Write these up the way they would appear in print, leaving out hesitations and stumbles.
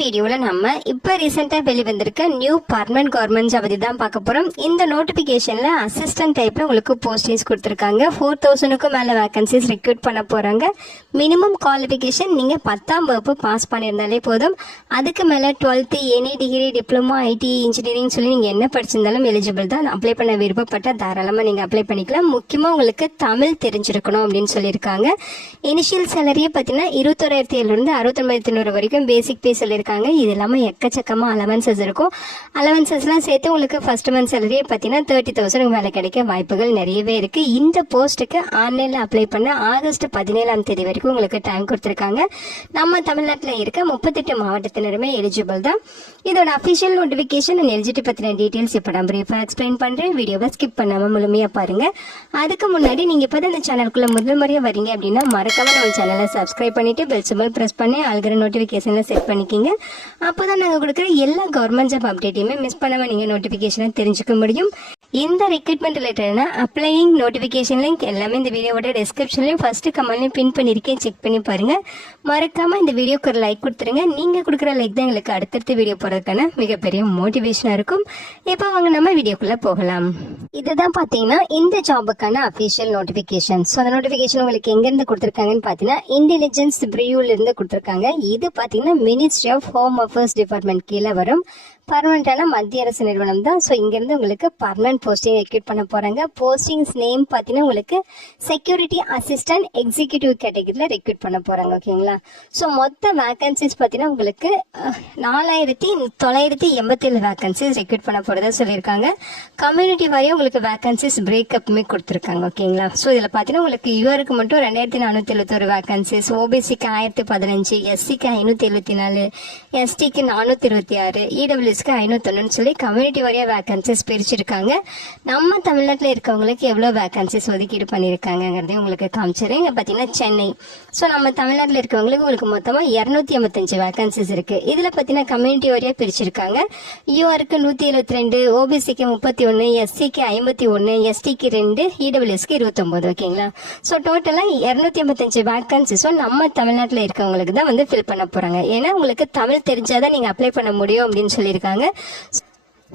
வீடியோல நம்ம இப்ப ரீசெண்டா வெளிவந்திருக்க நியூ பர்மனன்ட் கவர்மெண்ட் ஜாப் பத்தி தான் பார்க்க போறோம். இந்த நோட்டிபிகேஷன்ல அசிஸ்டன்ட் டைப்ல உங்களுக்கு போஸ்டிங்ஸ் கொடுத்திருக்காங்க. 4000க்கும் மேல வேகன்சிஸ் ரெக்ரூட் பண்ண போறாங்க. மினிமம் குவாலிஃபிகேஷன் நீங்க 10ஆம் வகுப்பு பாஸ் பண்ணியிருந்தாலே போதும். அதுக்கு மேல 12th any degree diploma IT engineering சொல்லி நீங்க என்ன படிச்சிருந்தாலும் எலிஜிபிள் தான். அப்ளை பண்ண விருப்பப்பட்ட தாராளமா நீங்க அப்ளை பண்ணிக்கலாம். முக்கியமா உங்களுக்கு தமிழ் தெரிஞ்சிருக்கணும் அப்படின்னு சொல்லியிருக்காங்க. இனிஷியல் சேலரியை பார்த்தீங்கன்னா 21,700 இருந்து 69,800 வரைக்கும் பேசிக் பே சொல்லியிருக்காங்க. இது இல்லாமல் எக்கச்சக்கமா அலவன்சஸ் இருக்கும். அலவன்சஸ்லாம் சேர்த்து உங்களுக்கு ஃபர்ஸ்ட் மந்த் சேலரியை பார்த்தீங்கன்னா 30,000 மேலே கிடைக்க வாய்ப்புகள் நிறையவே இருக்கு. இந்த போஸ்ட்டுக்கு ஆன்லைன்ல அப்ளை பண்ண ஆகஸ்ட் 17ஆம் தேதி வரைக்கும் உங்களுக்கு டைம் கொடுத்துருக்காங்க. நம்ம தமிழ்நாட்டில் இருக்க 38 மாவட்டத்தினருமே எலிஜிபிள் தான். இதோட அஃபிஷியல் நோட்டிபிகேஷன் அண்ட் எலிஜிபிலிட்டி பத்தின டீடைல்ஸ் இப்போ நான் பிரீஃபா எக்ஸ்பிளைன் பண்றேன். வீடியோவை ஸ்கிப் பண்ணாம முழுமையா பாருங்க. அதுக்கு முன்னாடி நீங்க இப்போ இந்த சேனலுக்குள்ள முதல் முறையா வரீங்க அப்படின்னா மறக்காம நம்ம சேனலை சப்ஸ்கிரைப் பண்ணிட்டு பெல் சிம்பல் பிரஸ் பண்ணி ஆல்கிற நோட்டிபிகேஷன்ல செட் பண்ணிக்கிங்க. அப்போதான் நாங்க கொடுக்குற எல்லா கவர்மெண்ட் ஜாப் அப்டேட்டையுமே மிஸ் பண்ணாம நீங்க நோட்டிபிகேஷனை தெரிஞ்சுக்க முடியும். இந்த ரெக்ரூட்மெண்ட் ரிலேட்டடான அப்ளையிங் நோட்டிபிகேஷன் லிங்க் எல்லாமே இந்த வீடியோவோட டிஸ்கிரிப்ஷன்லயும் ஃபர்ஸ்ட் கமெண்ட்லயும் பின் பண்ணிருக்கேன். செக் பண்ணி பாருங்க. மறக்காம இந்த வீடியோக்கு ஒரு லைக் கொடுத்துருங்க. நீங்க கொடுக்குற லைக் தான் எங்களுக்கு அடுத்தடுத்த வீடியோ போறதுக்கான மிகப்பெரிய மோட்டிவேஷனா இருக்கும். இப்போ வாங்க நம்ம வீடியோக்குள்ள போகலாம். இதுதான் பாத்தீங்கன்னா இந்த ஜாபுக்கான அபிஷியல் நோட்டிபிகேஷன். ஸோ அந்த நோட்டிபிகேஷன் உங்களுக்கு எங்க இருந்து கொடுத்துருக்காங்கன்னு பாத்தீங்கன்னா இன்டெலிஜென்ஸ் பிரியூல இருந்து கொடுத்துருக்காங்க. இது பாத்தீங்கன்னா ministry of home affairs department கீழே வரும். பர்மனண்டான மத்திய அரசு நிறுவனம் தான். ஸோ இங்கிருந்து உங்களுக்கு பர்மனன்ட் போஸ்டிங் ரெக்ரூட் பண்ண போறாங்க. போஸ்டிங்ஸ் நேம் பார்த்தீங்கன்னா உங்களுக்கு செக்யூரிட்டி அசிஸ்டன்ட் எக்ஸிக்யூட்டிவ் கேட்டகரியில் ரெக்ரூட் பண்ண போறாங்க. ஓகேங்களா? ஸோ மொத்த வேகன்சிஸ் பார்த்தீங்கன்னா உங்களுக்கு 4,987 வேகன்சிஸ் ரெக்ரூட் பண்ண போறதா சொல்லியிருக்காங்க. கம்யூனிட்டி வாரியாக உங்களுக்கு வேகன்சிஸ் பிரேக்கப்புமே கொடுத்துருக்காங்க. ஓகேங்களா? ஸோ இதில் பார்த்தீங்கன்னா உங்களுக்கு யூஆருக்கு மட்டும் 2,471 வேகன்சிஸ், ஓபிசிக்கு 1,015, எஸ்சிக்கு 574, எஸ்டிக்கு 426, இடபிள்யூ 501 சொல்லி கம்யூனிட்டி வாரியா வேகன்சிஸ் பிரிச்சிருக்காங்க. நம்ம தமிழ்நாட்டில் இருக்கவங்களுக்கு எவ்வளவு வேகன்சிஸ் ஒதுக்கீடு பண்ணிருக்காங்கிறதையும் உங்களுக்கு காமிச்சிருக்கேன். இங்க பாத்தீங்கன்னா சென்னை. ஸோ நம்ம தமிழ்நாட்டில் இருக்கவங்களுக்கு உங்களுக்கு மொத்தமா 285 வேகன்சிஸ் இருக்கு. இதுல பாத்தீங்கன்னா கம்யூனிட்டி வாரியா பிரிச்சிருக்காங்க. யூஆருக்கு 172, ஓபிசிக்கு 31, எஸ்சிக்கு 51, எஸ்டிக்கு 2, இடபிள்யூஎஸ்க்கு 29. ஓகேங்களா? ஸோ டோட்டலா 285 வேகன்சிஸும் நம்ம தமிழ்நாட்டில் இருக்கவங்களுக்கு தான் வந்து ஃபில் பண்ண போறாங்க. ஏன்னா உங்களுக்கு தமிழ் தெரிஞ்சாதான் நீங்க அப்ளை பண்ண முடியும் அப்படின்னு சொல்லியிருக்காங்க.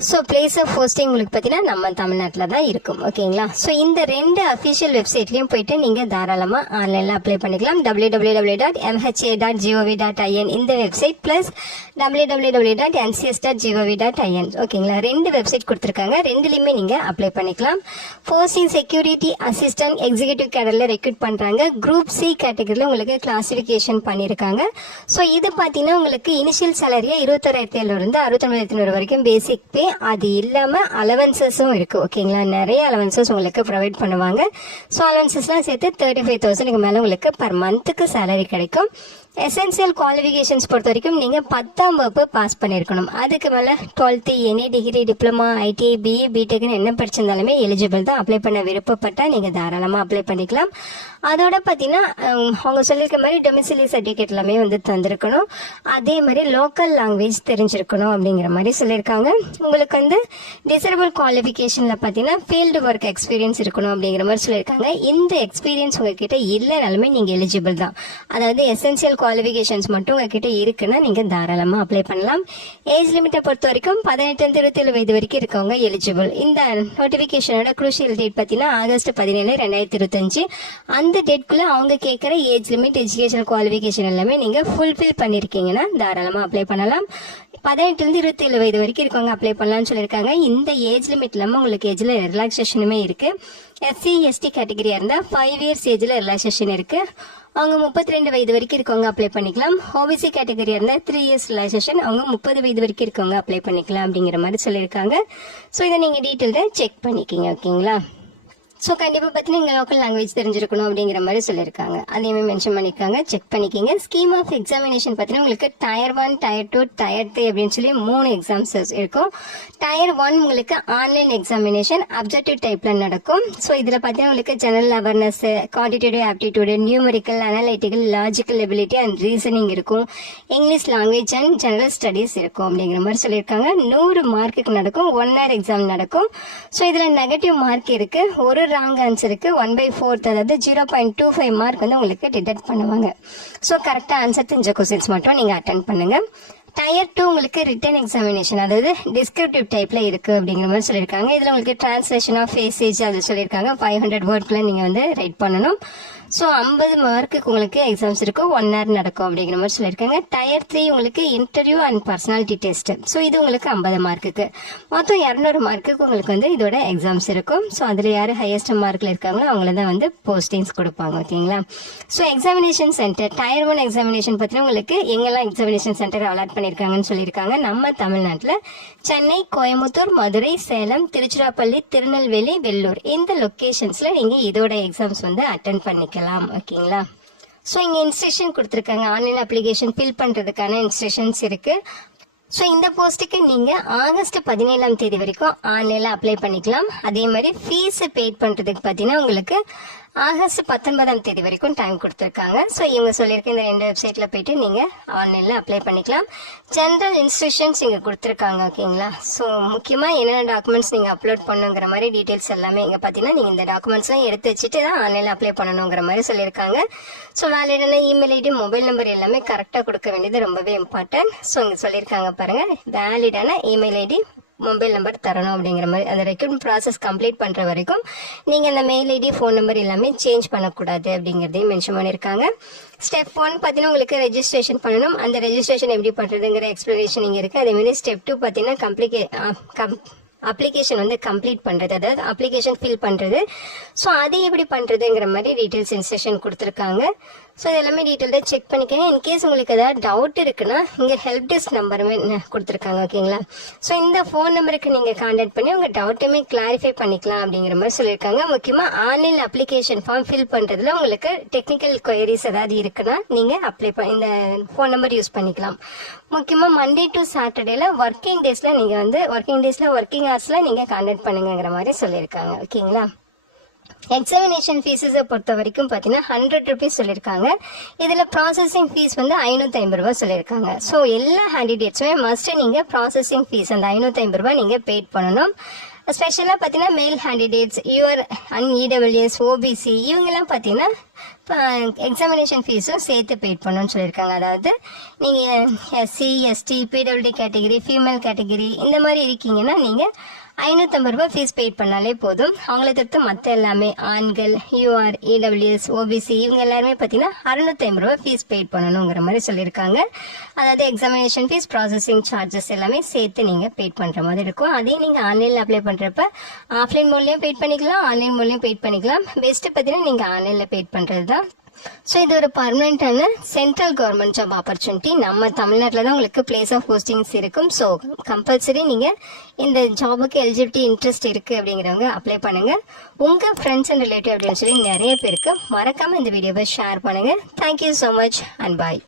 ஸோ பிளேஸ் ஆஃப் போஸ்டிங் உங்களுக்கு பார்த்தீங்கன்னா நம்ம தமிழ்நாட்டில் தான் இருக்கும். ஓகேங்களா? ஸோ இந்த ரெண்டு அஃபிஷியல் வெப்சைட்லையும் போயிட்டு நீங்கள் தாராளமாக ஆன்லைனில் அப்ளை பண்ணிக்கலாம். www.mha.gov.in இந்த வெப்சைட் ப்ளஸ் www.ncs.gov.in. ஓகேங்களா? ரெண்டு வெப்சைட் கொடுத்துருக்காங்க. ரெண்டுலையுமே நீங்கள் அப்ளை பண்ணிக்கலாம். போஸ்டிங் செக்யூரிட்டி அசிஸ்டன்ட் எக்ஸிக்யூட்டிவ் கேடரில் ரெக்ரூட் பண்ணுறாங்க. குரூப் சி கேட்டகரியில் உங்களுக்கு கிளாசிஃபிகேஷன் பண்ணியிருக்காங்க. ஸோ இது பார்த்தீங்கன்னா உங்களுக்கு இனிஷியல் சேலரியாக 21,700 இருந்து 69,800 வரைக்கும் பேசிக் பே. அது இல்லாம அலவன்சஸும் இருக்கு. ஓகேங்களா? நிறைய அலவன்சஸ் உங்களுக்கு ப்ரொவைட் பண்ணுவாங்க. ஸோ அலவன்சஸ்லாம் சேர்த்து 35,000 மேல உங்களுக்கு பர் மந்த்துக்கு சேலரி கிடைக்கும். எசென்சியல் குவாலிஃபிகேஷன்ஸ் பொறுத்த வரைக்கும் நீங்க 10ஆம் வகுப்பு பாஸ் பண்ணிருக்கணும். அதுக்கு மேல 12th any degree diploma IT BE பிடெக்னு என்ன படிச்சிருந்தாலுமே எலிஜிபிள் தான். அப்ளை பண்ண விருப்பப்பட்டா நீங்க தாராளமா அப்ளை பண்ணிக்கலாம். அதோட பாத்தீங்கன்னா அவங்க சொல்லியிருக்க மாதிரி டொமிசிலி சர்டிபிகேட் எல்லாமே வந்து தந்திருக்கணும். அதே மாதிரி லோக்கல் லாங்குவேஜ் தெரிஞ்சிருக்கணும் அப்படிங்கிற மாதிரி சொல்லியிருக்காங்க. உங்களுக்கு வந்து டிசரபிள் குவாலிஃபிகேஷன்ல பாத்தீங்கன்னா ஃபீல்டு ஒர்க் எக்ஸ்பீரியன்ஸ் இருக்கணும் அப்படிங்கிற மாதிரி சொல்லியிருக்காங்க. இந்த எக்ஸ்பீரியன்ஸ் உங்ககிட்ட இல்லைனாலுமே நீங்க எலிஜிபிள் தான். அதாவது எசென்சியல் குவாலிஃபிகேஷன்ஸ் மட்டும் உங்ககிட்ட இருக்குன்னா நீங்க தாராளமா அப்ளை பண்ணலாம். ஏஜ் லிமிட்டை பொறுத்த வரைக்கும் 18 to 27 வயது வரைக்கும் இருக்கவங்க எலிஜிபிள். இந்த நோட்டிபிகேஷனோட குரூஷியல் டேட் பாத்தீங்கன்னா ஆகஸ்ட் 17, 2025. அந்த டேட்குள்ள அவங்க கேட்கிற ஏஜ் லிமிட் எஜுகேஷன் குவாலிஃபிகேஷன் எல்லாமே நீங்க ஃபுல்ஃபில் பண்ணிருக்கீங்கன்னா தாராளமா அப்ளை பண்ணலாம். 18 to 27 வயது வரைக்கும் இருக்கவங்க அப்ளை பண்ணலாம்னு சொல்லியிருக்காங்க. இந்த ஏஜ் லிமிட் இல்லாம உங்களுக்கு ஏஜ்ல ரிலாக்ஸேஷனுமே இருக்கு. எஸ்சி எஸ்டி கேட்டகரியா இருந்தா 5 years ஏஜ்ல ரிலாக்ஸேஷன் இருக்கு. அவங்க 32 வயது வரைக்கும் இருக்கவங்க அப்ளை பண்ணிக்கலாம். ஓபிசி கேட்டகரியா இருந்தா 3 years ரிலாக்ஸேஷன். அவங்க 30 வயது வரைக்கும் இருக்கவங்க அப்ளை பண்ணிக்கலாம் அப்படிங்கிற மாதிரி சொல்லியிருக்காங்க. ஸோ இதை நீங்க டீட்டெயில்டா செக் பண்ணிக்கிங்க. ஓகேங்களா? ஸோ கண்டிப்பாக பார்த்தீங்கன்னா இங்கே லோக்கல் லாங்குவேஜ் தெரிஞ்சிருக்கணும் அப்படிங்கிற மாதிரி சொல்லியிருக்காங்க. அதையுமே மென்ஷன் பண்ணியிருக்காங்க. செக் பண்ணிக்கிங்க. ஸ்கீம் ஆஃப் எக்ஸாமினேஷன் பார்த்தீங்கன்னா உங்களுக்கு Tier 1, Tier 2, Tier 3 அப்படின்னு சொல்லி 3 எக்ஸாம்ஸ் இருக்கும். Tier 1 உங்களுக்கு ஆன்லைன் எக்ஸாமினேஷன் அப்ஜெக்டிவ் டைப்ல நடக்கும். ஸோ இதில் பார்த்தீங்கன்னா உங்களுக்கு general awareness, quantitative aptitude, numerical, analytical, logical ability and reasoning இருக்கும். English language and general studies இருக்கும் அப்படிங்கிற மாதிரி சொல்லியிருக்காங்க. 100 மார்க்குக்கு நடக்கும். 1 hour எக்ஸாம் நடக்கும். ஸோ இதில் நெகட்டிவ் மார்க் இருக்கு. ஒரு ராங் ஆன்சருக்கு 1/4 அதாவது 0.25 மார்க் வந்து உங்களுக்கு டிடெக்ட் பண்ணுவாங்க. ஸோ கரெக்டாக ஆன்சர் தெரிஞ்ச கொஸ்டின்ஸ் மட்டும் நீங்கள் அட்டென்ட் பண்ணுங்க. டயர் 2 உங்களுக்கு ரிட்டன் எக்ஸாமினேஷன், அதாவது டிஸ்கிரிப்டிவ் டைப்ல இருக்கு அப்படிங்கிற மாதிரி சொல்லியிருக்காங்க. இதுல உங்களுக்கு டிரான்ஸ்லேஷன் ஆஃப் பேசேஜ் அது சொல்லியிருக்காங்க. 500 வேர்ட்குள்ள நீங்க வந்து ரைட் பண்ணணும். ஸோ 50 மார்க்குக்கு உங்களுக்கு எக்ஸாம்ஸ் இருக்கும், 1 hour நடக்கும் அப்படிங்கிற மாதிரி சொல்லியிருக்காங்க. டயர் 3 உங்களுக்கு interview and personality test. So இது உங்களுக்கு 50 மார்க்குக்கு, மொத்தம் 200 மார்க்குக்கு உங்களுக்கு வந்து இதோட எக்ஸாம்ஸ் இருக்கும். ஸோ அதில் யார் ஹையஸ்ட் மார்க்கில் இருக்காங்களோ அவங்கள தான் வந்து போஸ்டிங்ஸ் கொடுப்பாங்க. ஓகேங்களா? So examination centre tier 1 examination பற்றின உங்களுக்கு எங்கெல்லாம் எக்ஸாமினேஷன் சென்டர் அலாட் பண்ணியிருக்காங்கன்னு சொல்லியிருக்காங்க. நம்ம தமிழ்நாட்டில் சென்னை, கோயம்புத்தூர், மதுரை, சேலம், திருச்சிராப்பள்ளி, திருநெல்வேலி, வெள்ளூர் இந்த லொக்கேஷன்ஸில் நீங்கள் இதோட எக்ஸாம்ஸ் வந்து அட்டென்ட் பண்ணிக்கலாம். ஓகேங்களா? ஸோ இங்கே இன்ஸ்ட்ரக்ஷன் கொடுத்துருக்காங்க. ஆன்லைன் அப்ளிகேஷன் ஃபில் பண்ணுறதுக்கான இன்ஸ்ட்ரக்ஷன்ஸ் இருக்கு. ஸோ இந்த போஸ்ட்டுக்கு நீங்கள் ஆகஸ்ட் 17ஆம் தேதி வரைக்கும் ஆன்லைனில் அப்ளை பண்ணிக்கலாம். அதே மாதிரி ஃபீஸ் பெய்ட் பண்ணுறதுக்கு பார்த்தீங்கன்னா உங்களுக்கு ஆகஸ்ட் 19ஆம் தேதி வரைக்கும் டைம் கொடுத்துருக்காங்க. ஸோ இவங்க சொல்லியிருக்க இந்த 2 வெப்சைட்டில் போயிட்டு நீங்கள் ஆன்லைனில் அப்ளை பண்ணிக்கலாம். ஜென்ரல் இன்ஸ்ட்ரக்ஷன்ஸ் இங்கே கொடுத்துருக்காங்க. ஓகேங்களா? ஸோ முக்கியமாக என்னென்ன டாக்குமெண்ட்ஸ் நீங்கள் அப்லோட் பண்ணுங்கிற மாதிரி டீட்டெயில்ஸ் எல்லாமே இங்கே பார்த்தீங்கன்னா நீங்கள் இந்த டாக்குமெண்ட்ஸ்லாம் எடுத்து வச்சுட்டு தான் ஆன்லைனில் அப்ளை பண்ணணுங்கிற மாதிரி சொல்லியிருக்காங்க. ஸோ வேலிடான இமெயில் ஐடி, மொபைல் நம்பர் எல்லாமே கரெக்டாக கொடுக்க வேண்டியது ரொம்பவே இம்பார்ட்டன்ட். ஸோ இங்கே சொல்லியிருக்காங்க பாருங்கள், வேலிடான இமெயில் ஐடி, மொபைல் நம்பர் தரணும் அப்படிங்கிற மாதிரி. அந்த ரெக்ரூட்மெண்ட் ப்ராசஸ் கம்ப்ளீட் பண்ணுற வரைக்கும் நீங்கள் அந்த மெயில் ஐடி, ஃபோன் நம்பர் எல்லாமே சேஞ்ச் பண்ணக்கூடாது அப்படிங்கிறதையும் மென்ஷன் பண்ணியிருக்காங்க. ஸ்டெப் 1 பார்த்தீங்கன்னா உங்களுக்கு ரெஜிஸ்ட்ரேஷன் பண்ணணும். அந்த ரெஜிஸ்ட்ரேஷன் எப்படி பண்ணுறதுங்கிற எக்ஸ்ப்ளனேஷன் இங்கே இருக்குது. அதேமாதிரி ஸ்டெப் 2 பார்த்தீங்கன்னா அப்ளிகேஷன் வந்து கம்ப்ளீட் பண்ணுறது, அதாவது அப்ளிகேஷன் ஃபில் பண்ணுறது. ஸோ அதை எப்படி பண்ணுறதுங்கிற மாதிரி டீட்டெயில்ஸ் இன்ஸ்ட்ரக்ஷன் கொடுத்துருக்காங்க. ஸோ இது எல்லாமே டீட்டெயில்டாக செக் பண்ணிக்கங்க. இன்கேஸ் உங்களுக்கு ஏதாவது டவுட் இருக்குன்னா இங்கே ஹெல்ப் டெஸ்க் நம்பருமே கொடுத்துருக்காங்க. ஓகேங்களா? ஸோ இந்த ஃபோன் நம்பருக்கு நீங்கள் கான்டாக்ட் பண்ணி உங்கள் டவுட்டுமே கிளாரிஃபை பண்ணிக்கலாம் அப்படிங்கிற மாதிரி சொல்லியிருக்காங்க. முக்கியமாக ஆன்லைன் அப்ளிகேஷன் ஃபார்ம் ஃபில் பண்ணுறதுல உங்களுக்கு டெக்னிக்கல் கொயரிஸ் ஏதாவது இருக்குன்னா நீங்கள் இந்த ஃபோன் நம்பர் யூஸ் பண்ணிக்கலாம். முக்கியமாக மண்டே டு சாட்டர்டேல ஒர்க்கிங் டேஸில் நீங்கள் வந்து ஒர்க்கிங் ஹவர்ஸில் நீங்கள் கான்டாக்ட் பண்ணுங்கிற மாதிரி சொல்லியிருக்காங்க. ஓகேங்களா? எக்ஸாமினேஷன் ஃபீஸஸை பொறுத்த வரைக்கும் பார்த்தீங்கன்னா 100 ருபீஸ் சொல்லியிருக்காங்க. இதில் ப்ராசஸிங் ஃபீஸ் வந்து 550 ரூபா சொல்லியிருக்காங்க. ஸோ எல்லா கேண்டிடேட்ஸுமே மஸ்ட் நீங்கள் ப்ராசஸிங் ஃபீஸ் அந்த 550 ரூபா நீங்கள் பெய்ட் பண்ணணும். ஸ்பெஷலாக பார்த்தீங்கன்னா male candidates, UR and EWS, OBC இவங்கெல்லாம் பார்த்தீங்கன்னா எக்ஸாமினேஷன் ஃபீஸும் சேர்த்து பெய்ட் பண்ணணும்னு சொல்லியிருக்காங்க. அதாவது நீங்கள் SC, ST, PWD category, female category இந்த மாதிரி இருக்கீங்கன்னா நீங்கள் 550 ரூபாய் ஃபீஸ் பெய்ட் பண்ணாலே போதும். அவங்கள தவிர்த்து மற்ற எல்லாமே ஆண்கள், யூஆர், இடபிள்யூஎஸ், ஓபிசி இவங்க எல்லாருமே பார்த்தீங்கன்னா 650 ரூபாய் ஃபீஸ் பெய்ட் பண்ணணுங்கிற மாதிரி சொல்லியிருக்காங்க. அதாவது எக்ஸாமினேஷன் ஃபீஸ், ப்ராசஸிங் சார்ஜஸ் எல்லாமே சேர்த்து நீங்கள் பெய்ட் பண்ணுற மாதிரி இருக்கும். அதே நீங்கள் ஆன்லைனில் அப்ளை பண்ணுறப்ப ஆஃப்லைன் மூலியம் பெய்ட் பண்ணிக்கலாம், ஆன்லைன் மூலியம் பெய்ட் பண்ணிக்கலாம். பெஸ்ட்டு பார்த்தீங்கன்னா நீங்கள் ஆன்லைனில் பெய்ட் பண்ணுறது தான். ஸோ இது ஒரு பர்மனெண்டான சென்ட்ரல் கவர்மெண்ட் ஜாப் ஆப்பர்ச்சுனிட்டி. நம்ம தமிழ்நாட்டில் தான் உங்களுக்கு பிளேஸ் ஆஃப் போஸ்டிங்ஸ் இருக்கும். ஸோ கம்பல்சரி நீங்கள் இந்த ஜாபுக்கு எலிஜிபிலிட்டி இன்ட்ரெஸ்ட் இருக்குது அப்படிங்கிறவங்க அப்ளை பண்ணுங்கள். உங்கள் ஃப்ரெண்ட்ஸ் அண்ட் ரிலேட்டிவ் அப்படின்னு சொல்லி நிறைய பேருக்கு மறக்காமல் இந்த வீடியோவை ஷேர் பண்ணுங்கள். Thank you so much and bye.